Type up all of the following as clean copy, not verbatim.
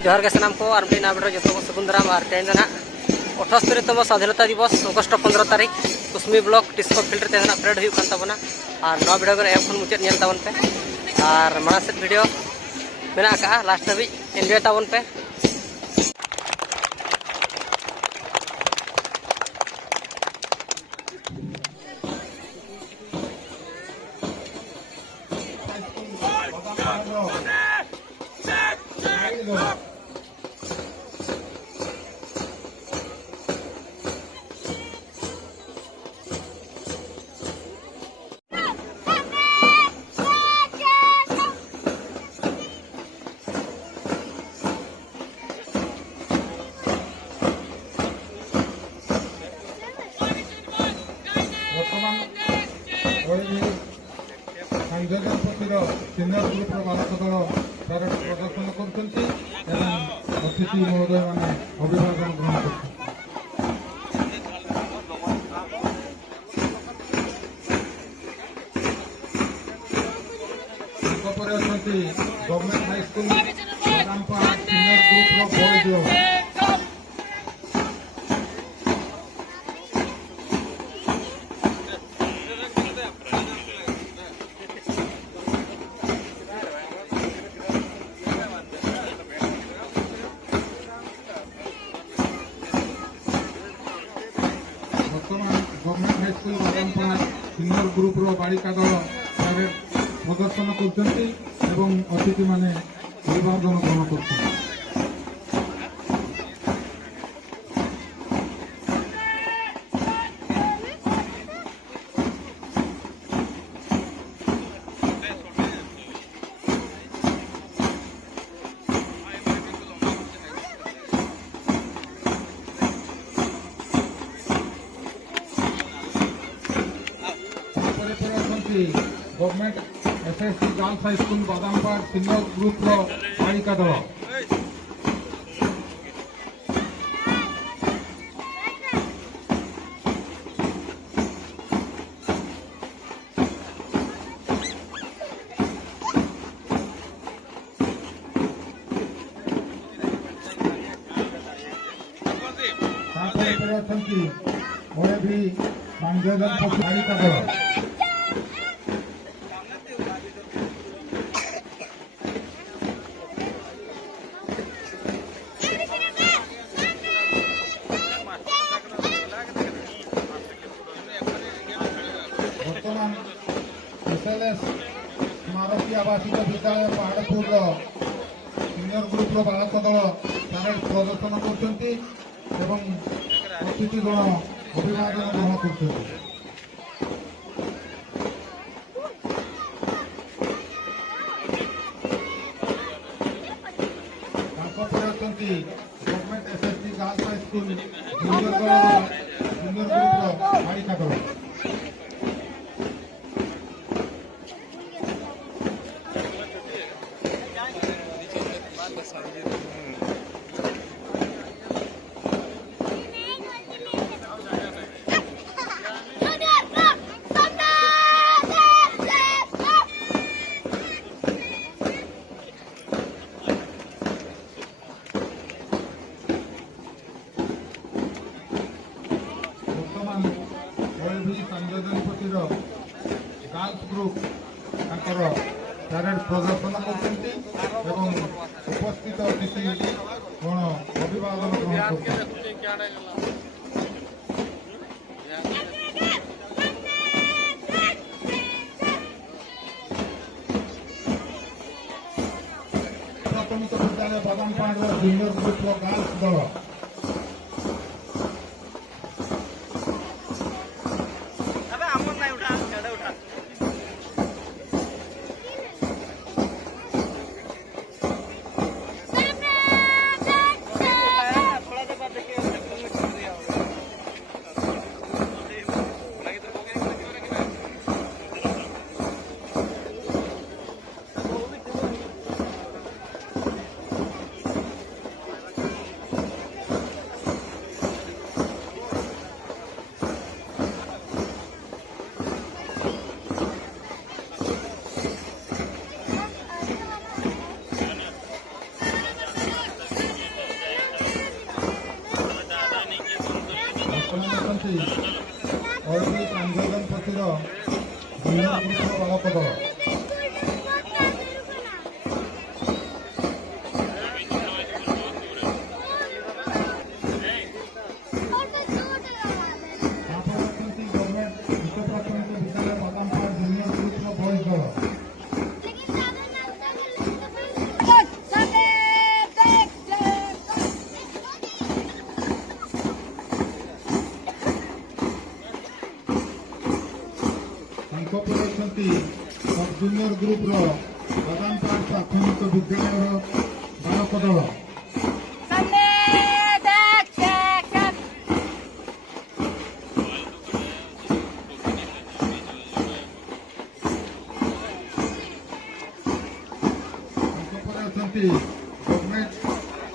जोहार के सामान को और ना वीडियो जो को सगुंदराम और तेना 78तम स्वाधीनता दिवस अगस्ट 15 तारीख कुसमी ब्लॉक टिस्को फील्ड तेना परेड होना और नवा वीडियो को एप मुचाद नेल ताबन पे और माना से वीडियो मेना का लास्ट हाबी एनजॉय ताबन पे। सिनियर ग्रुप बालक दल प्यारेड प्रदर्शन करती अतिथि महोदय मैंने अभिवादन ग्रहण कर government high school Badampahar senior group boys government high school Badampahar senior group बालिका दल परेड प्रदर्शन करती अतिथि माने अभिवादन ग्रहण करते। Government SSC girls high school Badampahar senior group बालिका दल बालिका दल स्मारकी आवासिक विद्यालय पहाड़पुर सिनियर ग्रुप बालक दल परेड प्रदर्शन करती अतिथिगण अभिवादन ग्रहण करते। Government SSC girls high school senior group बालिका दल गर्ल्स ग्रुप परेड प्रदर्शन करते उपस्थित अतिथि गण अभिवादन ग्रहण करते। प्राथमिक विद्यालय बादामपाड़ जूनियर ग्रुप गर्ल्स दल ହେଉଛନ୍ତି ଅରବି କାଞ୍ଜନ ପତିର ଜୁନିୟର ଗ୍ରୁପର ବାଳକ ଦଳ। ତାପରେ ଅଛନ୍ତି ଗଭର୍ଣ୍ଣମେଣ୍ଟ ଉଚ୍ଚ ପ୍ରାଥମିକ ବିଦ୍ୟାଳୟ ବାଦାମପାହାଡ଼ ଜୁନିୟର ଗ୍ରୁପର ବଏଜ୍ ଦଳ। ତାଙ୍କ ପରେ ଅଛନ୍ତି ସବ୍ ଜୁନିୟର ଗ୍ରୁପର ବାଦାମପାହାଡ଼ ପ୍ରାଥମିକ ବିଦ୍ୟାଳୟର ବାଳକ ଦଳ। ତାଙ୍କ ପରେ ଅଛନ୍ତି government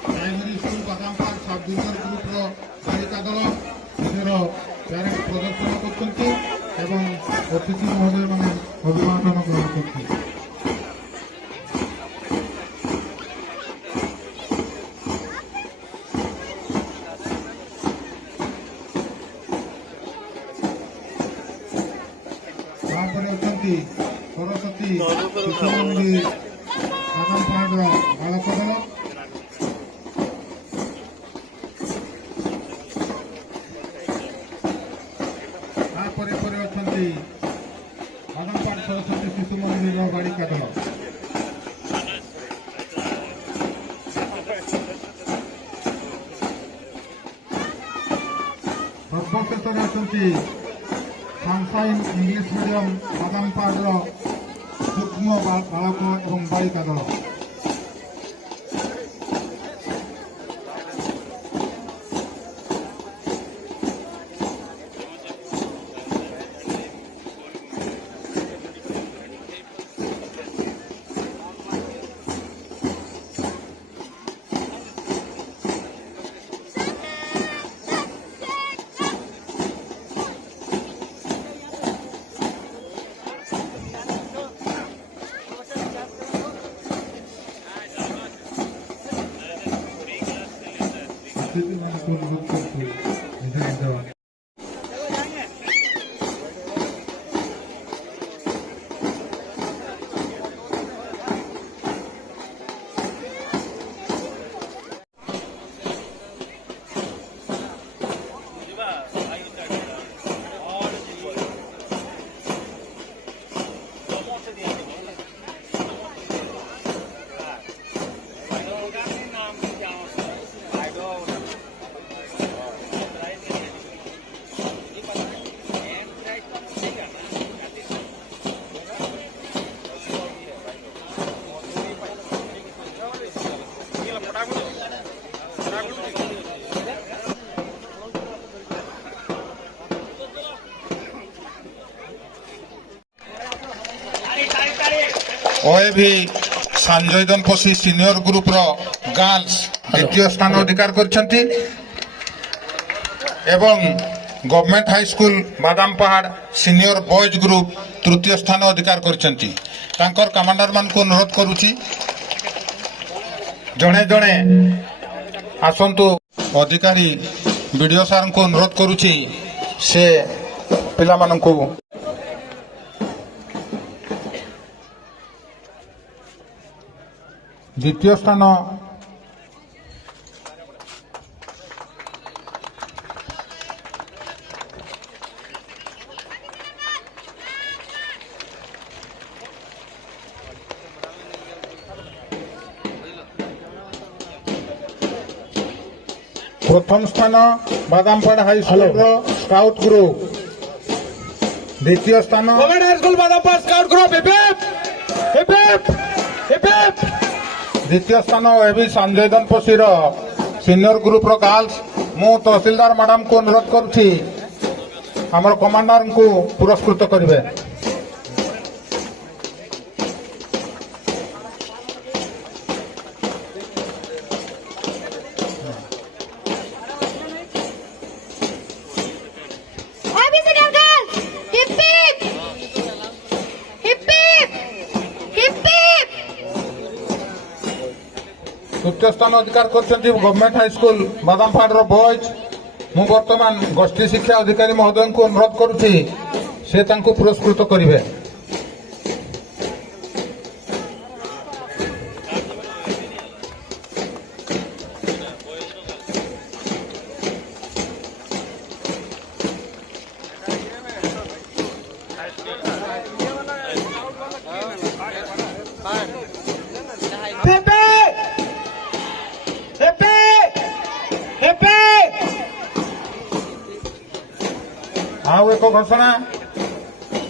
primary school Badampahar sub junior ଗ୍ରୁପର ବାଳିକା ଦଳ। ନିଜର ପ୍ୟାରେଡ୍ ପ୍ରଦର୍ଶନ କରୁଛନ୍ତି ଏବଂ ଅତିଥି ମହୋଦୟମାନେ ଅଭିବାଦନ ଗ୍ରହଣ କରୁଛନ୍ତି। ତାପରେ ଅଛନ୍ତି ସରସ୍ୱତୀ ଶିଶୁ ମନ୍ଦିର ବାଦାମପାହାଡ଼ର ବାଳକ ଦଳ। ତାପରେ ପରେ ଅଛନ୍ତି ବାଦାମପାହାଡ଼ ସରସ୍ୱତୀ ଶିଶୁ ମନ୍ଦିରର ବାଳିକା ଦଳ। ସର୍ବଶେଷରେ ଅଛନ୍ତି ସାନସାଇନ୍ ଇଂଲିଶ ମିଡ଼ିୟମ ବାଦାମପାହାଡ଼ର ଯୁଗ୍ମ ବାଳକ ଏବଂ ବାଳିକା ଦଳ। ଅତିଥିମାନଙ୍କୁ ଅନୁରୋଧ କରୁଛୁ ନିଜ ନିଜ ଓଏଭି ସାନଜୈଦନ ପଶି ସିନିୟର ଗ୍ରୁପର ଗାର୍ଲସ ଦ୍ୱିତୀୟ ସ୍ଥାନ ଅଧିକାର କରିଛନ୍ତି ଏବଂ government high school Badampahar senior boys group ତୃତୀୟ ସ୍ଥାନ ଅଧିକାର କରିଛନ୍ତି। ତାଙ୍କର କମାଣ୍ଡରମାନଙ୍କୁ ଅନୁରୋଧ କରୁଛି ଜଣେ ଜଣେ ଆସନ୍ତୁ। ଅଧିକାରୀ ବିଡ଼ିଓ ସାର୍ଙ୍କୁ ଅନୁରୋଧ କରୁଛି ସେ ପିଲାମାନଙ୍କୁ ଦ୍ୱିତୀୟ ସ୍ଥାନ ପ୍ରଥମ ସ୍ଥାନ ବାଦାମପାହାଡ଼ ହାଇସ୍କୁଲର ସ୍କାଉଟ୍ ଗ୍ରୁପ। ଦ୍ୱିତୀୟ ସ୍ଥାନ government high school Badampahar scout group hip hip ଦ୍ୱିତୀୟ ସ୍ଥାନ ଓଏଭି ସାନଜୈଦନ ପଶିର ସିନିୟର ଗ୍ରୁପର ଗାର୍ଲସ। ମୁଁ ତହସିଲଦାର ମ୍ୟାଡାମଙ୍କୁ ଅନୁରୋଧ କରୁଛି ଆମର କମାଣ୍ଡରଙ୍କୁ ପୁରସ୍କୃତ କରିବେ। ତୃତୀୟ ସ୍ଥାନ ଅଧିକାର କରିଛନ୍ତି ଗଭର୍ଣ୍ଣମେଣ୍ଟ ହାଇସ୍କୁଲ ବାଦାମପାହାଡ଼ର ବଏଜ୍। ମୁଁ ବର୍ତ୍ତମାନ ଗୋଷ୍ଠୀ ଶିକ୍ଷା ଅଧିକାରୀ ମହୋଦୟଙ୍କୁ ଅନୁରୋଧ କରୁଛି ସେ ତାଙ୍କୁ ପୁରସ୍କୃତ କରିବେ। Pepe! Pepe! Pepe! ଆଉ ଏକ ଘୋଷଣା,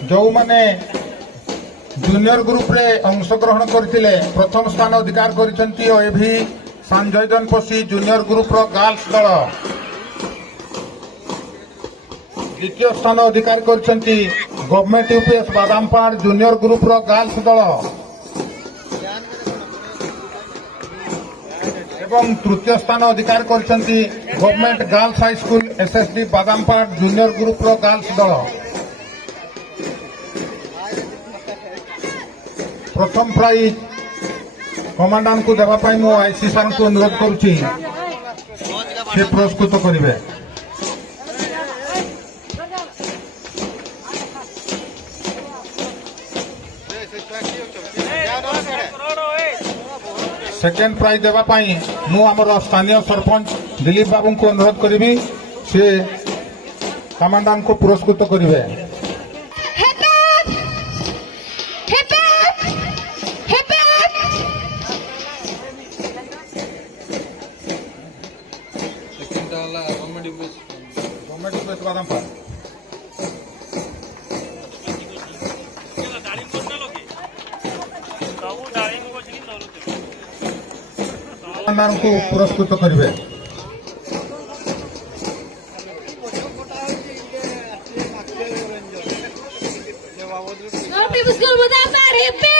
ଯେଉଁମାନେ ଜୁନିୟର ଗ୍ରୁପରେ ଅଂଶଗ୍ରହଣ କରିଥିଲେ ପ୍ରଥମ ସ୍ଥାନ ଅଧିକାର କରିଛନ୍ତି ଓଏଭି ସାନଜୈଦନ ପୋଷି ଜୁନିୟର ଗ୍ରୁପର ଗାର୍ଲସ ଦଳ। ଦ୍ୱିତୀୟ ସ୍ଥାନ ଅଧିକାର କରିଛନ୍ତି ଗଭର୍ଣ୍ଣମେଣ୍ଟ ୟୁପିଏସ୍ ବାଦାମପାହାଡ଼ ଜୁନିୟର ଗ୍ରୁପର ଗାର୍ଲସ ଦଳ ଏବଂ ତୃତୀୟ ସ୍ଥାନ ଅଧିକାର କରିଛନ୍ତି government girls high school SSD Badampahar junior ଗ୍ରୁପର ଗାର୍ଲସ ଦଳ। ପ୍ରଥମ ପ୍ରାଇଜ୍ କମାଣ୍ଡାଣ୍ଟଙ୍କୁ ଦେବା ପାଇଁ ମୁଁ ଆଇସି ସାର୍ଙ୍କୁ ଅନୁରୋଧ କରୁଛି ସେ ପୁରସ୍କୃତ କରିବେ। ସେକେଣ୍ଡ ପ୍ରାଇଜ୍ ଦେବା ପାଇଁ ମୁଁ ଆମର ସ୍ଥାନୀୟ ସରପଞ୍ଚ ଦିଲ୍ଲୀପ ବାବୁଙ୍କୁ ଅନୁରୋଧ କରିବି ସେ କମାଣ୍ଡାଣ୍ଟଙ୍କୁ ପୁରସ୍କୃତ କରିବେ। Government UPS Badampahar. କମାଣ୍ଡାଣ୍ଟଙ୍କୁ ପୁରସ୍କୃତ କରିବେ। School Badan Par, hip